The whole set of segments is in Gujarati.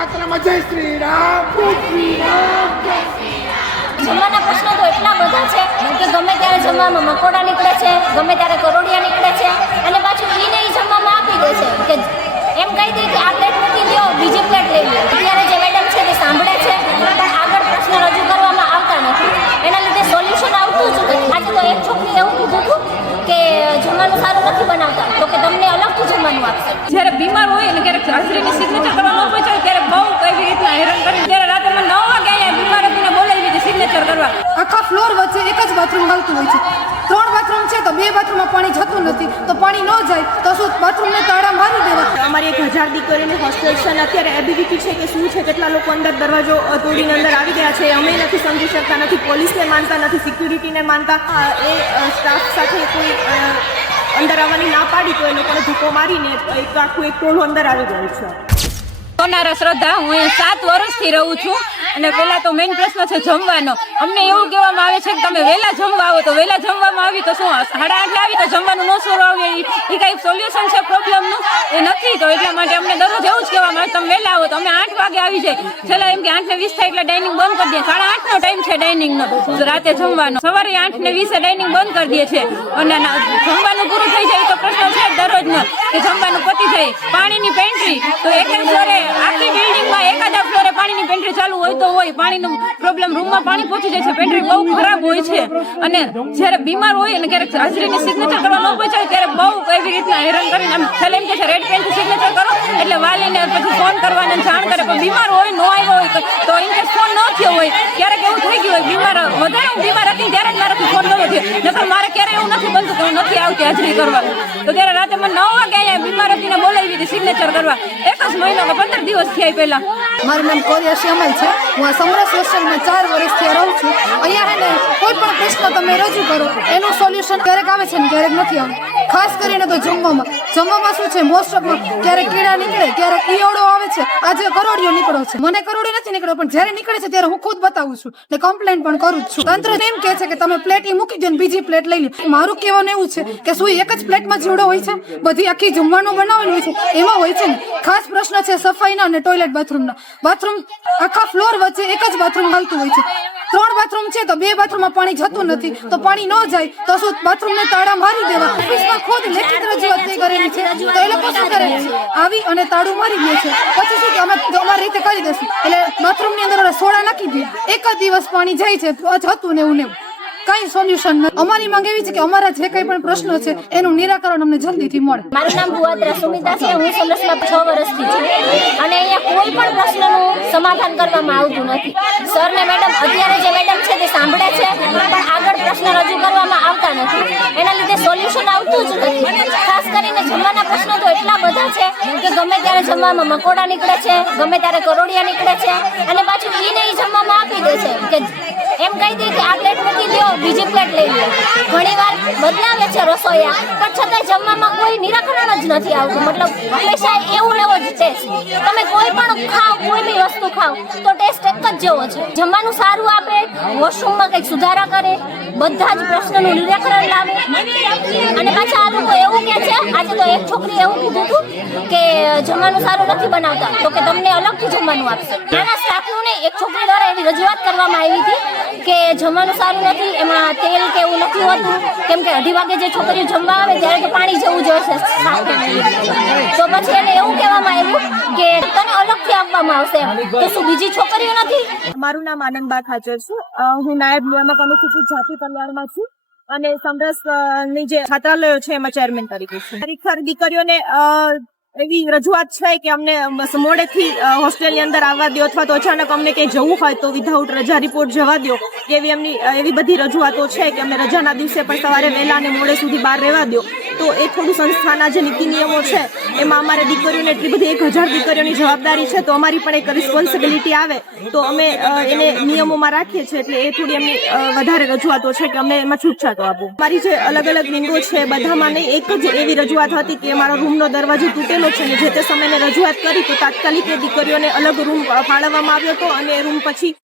માતરમ જય શ્રી રામ જય શ્રી રામ જય શ્રી રામ। જમવાના પ્રશ્નો તો એટલા બધા છે કે ગમે ત્યારે જમવામાં મકોડા નીકળે છે, ગમે ત્યારે કરોડિયા નીકળે છે અને પાછું એને જમવામાં આપી દે છે કે એમ કહી દે કે આ પ્લેટ મૂકી દો, બીજી પ્લેટ લઈ લો। અત્યારે જે મેડમ છે તે સાંભળે છે પણ આગળ પ્રશ્ન રજૂ કરવામાં આવતા નથી, એના લીધે સોલ્યુશન આવતું જ નથી। આજે તો એક છોકરી એવું કીધું હતું કે જમવાનું સારું નથી બનાવતા તો કે તમને અલગથી જમવાનું આપશે। જ્યારે બીમાર હોય ને ક્યારેક હાજરીની સિગ્નેચર કરવાનો હોય છે ત્યારે બહુ એવી રીતના હેરાન કરી, ત્યારે રાતે મને 9 વાગે અહીંયા બીમાર હતી ને બોલાવી દીધી સિગ્નેચર કરવા। આખા ફ્લોર વચ્ચે એક જ બાથરૂમ હાલતું હોય છે, 3 બાથરૂમ છે તો 2 બાથરૂમમાં પાણી જતું નથી, તો પાણી ન જાય તો શું બાથરૂમને તાળા મારી દેવા? અમારી 1000 દીકરીઓની હોસ્ટેલ છે અને અત્યારે એબીવીપી છે કે શું છે, કેટલા લોકો અંદર દરવાજો તોડીને અંદર આવી ગયા છે, અમે નથી સમજી શકતા, નથી પોલીસને માનતા, નથી સિક્યુરિટીને માનતા। એ સ્ટાફ સાથે કોઈ અંદર આવવાની ના પાડી તો એ લોકોને ધક્કો મારીને એક આખું એક ટોળું અંદર આવી ગયું છે। સોનારા શ્રદ્ધા, હું અહીંયા 7 વર્ષથી રહું છું અને પહેલાં તો મેઇન પ્રશ્ન છે જમવાનો। અમને એવું કહેવામાં આવે છે કે તમે વહેલા જમવા આવો, તો વહેલા જમવામાં આવી તો શું 8:30 આવી તો જમવાનું ન શરૂ આવે, એ કાંઈક સોલ્યુશન છે પ્રોબ્લેમનું? એ નથી, તો એટલા માટે અમને દરરોજ એવું જ કહેવામાં આવે તમે વહેલા આવો તો અમે 8 વાગે આવી જાય, છેલ્લા એમ કે 8:20 થાય એટલે ડાઇનિંગ બંધ કરી દે, 8:30નો ટાઈમ છે ડાઇનિંગનો રાતે જમવાનો, સવારે 8:20 ડાઇનિંગ બંધ કરી દે છે અને જમવાનું પૂરું થઈ જાય તો પ્રશ્ન છે દરરોજનો કે જમવાનું પતી જાય। પાણીની પેન્ટ્રી તો એક ફ્લોરે આખી બિલ્ડિંગમાં એકાદા ફ્લોરે પાણીની પેન્ટ્રી ચાલુ હોય તો હોય, પાણીનો પ્રોબ્લેમ રૂમમાં પાણી પહોંચી જાય છે, પેન્ટ્રી બહુ ખરાબ હોય છે અને જ્યારે બીમાર હોય અને ક્યારેક હાજરીની સિગ્નેચર કરવાનો હોય છે ત્યારે બહુ એવી રીતના હેરાન કરીને આમ છેલ્લે એમ કે છે રેડ પેનથી સિગ્નેચર કરો એટલે વાલીને પછી ફોન કરવાને જાણ કરે, પણ બીમાર હોય ન આવ્યો હોય તો ઇન કેસ ફોન ન થયો હોય, ક્યારેક એવું થઈ ગયું હોય બીમાર વધારે હું બીમાર હતી ત્યારે જ મારાથી ફોન નતો થયો, નકર મારે ક્યારે એવું નથી બનતું કે હું નથી આવતી હાજરી કરવા। તો ત્યારે રાતે મને 9 વાગે અહીંયા બીમાર હતી ને બોલાવી દીધી સિગ્નેચર કરવા, એક જ મહિનો કે 15 દિવસ થયા પહેલા। મારું નામ કોરિયા શ્યામલ છે, હું આ સમરસ હોસ્ટેલમાં 4 વર્ષથી રહું છું। અહીંયા હે ને કોઈ પણ પ્રશ્ન તમે રજૂ કરો એનું સોલ્યુશન ક્યારેક આવે છે ને ક્યારેક નથી આવતું, ખાસ કરીને તો જમવામાં શું છે મોસ્ટ ઓફ ક્યારેક કીડા નીકળે, ક્યારેક ઈયળો આવે છે, આજે કરોડિયો નીકળ્યો છે, મને કરોડિયો નથી નીકળ્યો પણ જ્યારે નીકળે છે ત્યારે હું ખુદ બતાવું છું ને કમ્પ્લેન પણ કરું છું। તંત્ર એમ કહે છે કે તમે પ્લેટ મૂકી દો ને બીજી પ્લેટ લઈ લો, મારું કહેવાનું એવું છે કે શું એક જ પ્લેટમાં જીવડો હોય છે? બધી આખી જમવાનું બનાવેલું હોય છે એમાં હોય છે ને। ખાસ પ્રશ્ન છે સફાઈના અને ટોયલેટ બાથરૂમના। બાથરૂમ આખા ફ્લોર વચ્ચે એક જ બાથરૂમ હાલતું હોય છે, 3 બાથરૂમ છે તો 2 બાથરૂમમાં પાણી જતું નથી, તો પાણી ન જાય તો શું બાથરૂમને તાળા મારી દેવા? ઓફિસમાં ખુદ લેખિત રજૂઆત કરેલી છે તો એ લોકો શું કરે આવી અને તાળું મારી દે છે, પછી શું કે અમે અમારી રીતે કરી દઈશું એટલે બાથરૂમની અંદર સોડા નાખી દે, એક જ દિવસ પાણી જાય છે જતું ને એવું ને કઈ સોલ્યુશન નથી। અમારી માંગ એવી છે કે અમારા જે કઈ પણ પ્રશ્નો છે એનું નિરાકરણ અમને જલ્દીથી મળે। મારું નામ બુઆદ્રા સુમિતા છે, હું સમરસમાં 6 વર્ષથી છું અને અહીંયા કોઈ પણ પ્રશ્નનું સમાધાન કરવામાં આવતું નથી। સર ને મેડમ અત્યારે જે મેડમ છે તે સાંભળે છે પણ આગળ પ્રશ્ન રજૂ કરવામાં આવતા નથી, એના લીધે સોલ્યુશન આવતું જ નથી। ખાસ કરીને જમવાના પ્રશ્નો તો એટલા બધા છે કે ગમે ત્યારે જમવામાં મકોડા નીકળે છે, ગમે ત્યારે કરોડિયા નીકળે છે અને પાછું એને જમવામાં આપી દે છે કે એમ કહી દે કે આ પ્લેટ મૂકી દો, બીજી પ્લેટ લઈ લો। ઘણીવાર બદલાવે છે રસોઈયા પણ છતાંય જમવામાં કોઈ નિરાકરણ જ નથી આવતું, મતલબ હંમેશા એવું એવો જ ટેસ્ટ, તમે કોઈ પણ ખાઓ કોઈ બી વસ્તુ ખાઓ તો ટેસ્ટ એક જ જેવો છે। જમવાનું સારું આપે, વોશરૂમમાં કંઈક સુધારા કરે, બધા જ પ્રશ્નનું નિરાકરણ લાવે અને પાછા આ લોકો એવું કહે છે, આજે તો એક છોકરી એવું કીધું હતું કે જમવાનું સારું નથી બનાવતા તો કે તમને અલગથી જમવાનું આપશે। નાના સ્ટાફનું એક છોકરી દ્વારા એવી રજૂઆત કરવામાં આવી હતી કે જમવાનું સારું નથી, એમાં તેલ કે એવું નથી હોતું, કેમ કે 2:30 વાગે જે છોકરીઓ જમવા આવે ત્યારે તો પાણી જવું જોઈએ તો પછી એને એવું કહેવામાં આવ્યું કે તને અલગથી આપવામાં આવશે, તો શું બીજી છોકરીઓ નથી? મારું નામ આનંદબા ખાચર છે, હું નાયબ નિયામક અનુસૂચિત જાતિ કલ્યાણમાં છું અને સમરસ ની જે છાત્રાલયો છે એમાં ચેરમેન તરીકે છું। ખરેખર દીકરીઓને એવી રજૂઆત છે કે અમને મોડેથી હોસ્ટેલની અંદર આવવા દો અથવા તો અચાનક અમને કંઈ જવું હોય તો વિધાઉટ રજા રિપોર્ટ જવા દો, એવી બધી રજૂઆતો છે કે અમને રજાના દિવસે પણ સવારે વહેલા અને મોડે સુધી બહાર રહેવા દો। તો એ થોડું સંસ્થાના જે નીતિ નિયમો છે એમાં અમારે દીકરીઓને એટલી બધી 1000 દીકરીઓની જવાબદારી છે તો અમારી પણ એક રિસ્પોન્સિબિલિટી આવે તો અમે એને નિયમોમાં રાખીએ છીએ, એટલે એ થોડી એમની વધારે રજૂઆતો છે કે અમને એમાં છૂટછાટો આપો। અમારી જે અલગ અલગ વિંગો છે બધામાં નહીં એક જ એવી રજૂઆત હતી કે અમારો રૂમનો દરવાજો તૂટેલો છે ને જે તે સમયે રજૂઆત કરી તો તાત્કાલિક એ દીકરીઓને અલગ રૂમ ફાળવવામાં આવ્યો હતો અને રૂમ પછી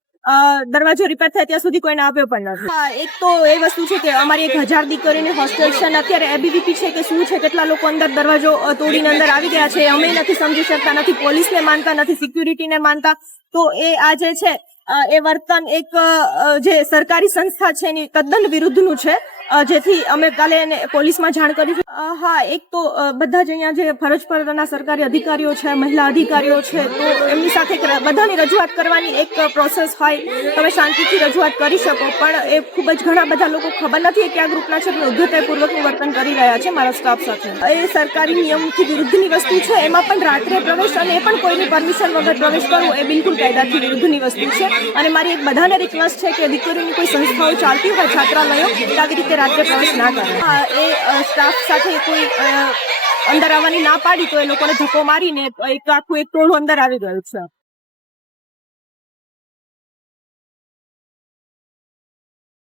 દરવાજો રિપેર થાય ત્યાં સુધી કોઈને આપ્યો પણ નથી. એક તો એ વસ્તુ છે કે અમારી 1000 દીકરીની હોસ્ટેલ છે અને અત્યારે એબીવીપી છે કે શું છે, કેટલા લોકો અંદર દરવાજો તોડીને અંદર આવી ગયા છે, અમે નથી સમજી શકતા, નથી પોલીસને માનતા, નથી સિક્યુરિટીને માનતા. તો એ આ જે છે એ વર્તન એક જે સરકારી સંસ્થા છે એની તદ્દન વિરુદ્ધનું છે, જેથી અમે કાલે એને પોલીસમાં જાણ કરી છે. હા, એક તો બધા જ અહીંયા જે ફરજ પરના સરકારી અધિકારીઓ છે, મહિલા અધિકારીઓ છે, તો એમની સાથે બધાની રજૂઆત કરવાની એક પ્રોસેસ હોય, તમે શાંતિથી રજૂઆત કરી શકો. પણ એ ખૂબ જ ઘણા બધા લોકો ખબર નથી કે આ ગ્રુપના છે પણ ઉદ્ધતાપૂર્વકનું વર્તન કરી રહ્યા છે મારા સ્ટાફ સાથે. એ સરકારી નિયમથી વિરુદ્ધની વસ્તુ છે. એમાં પણ રાત્રે પ્રવેશ અને એ પણ કોઈની પરમિશન વગર પ્રવેશ કરવો એ બિલકુલ કાયદાથી વિરુદ્ધની વસ્તુ છે. અને મારી એક બધાને રિક્વેસ્ટ છે કે દીકરીઓની કોઈ સંસ્થાઓ ચાલતી હોય, છાત્રાલયો, આવી રીતે રાત્રે પ્રવેશ ના કરે. એ સ્ટાફ સાથે કોઈ અંદર આવવાની ના પાડી તો એ લોકોને ધક્કો મારીને એક આખું એક ટોળું અંદર આવી ગયું છે.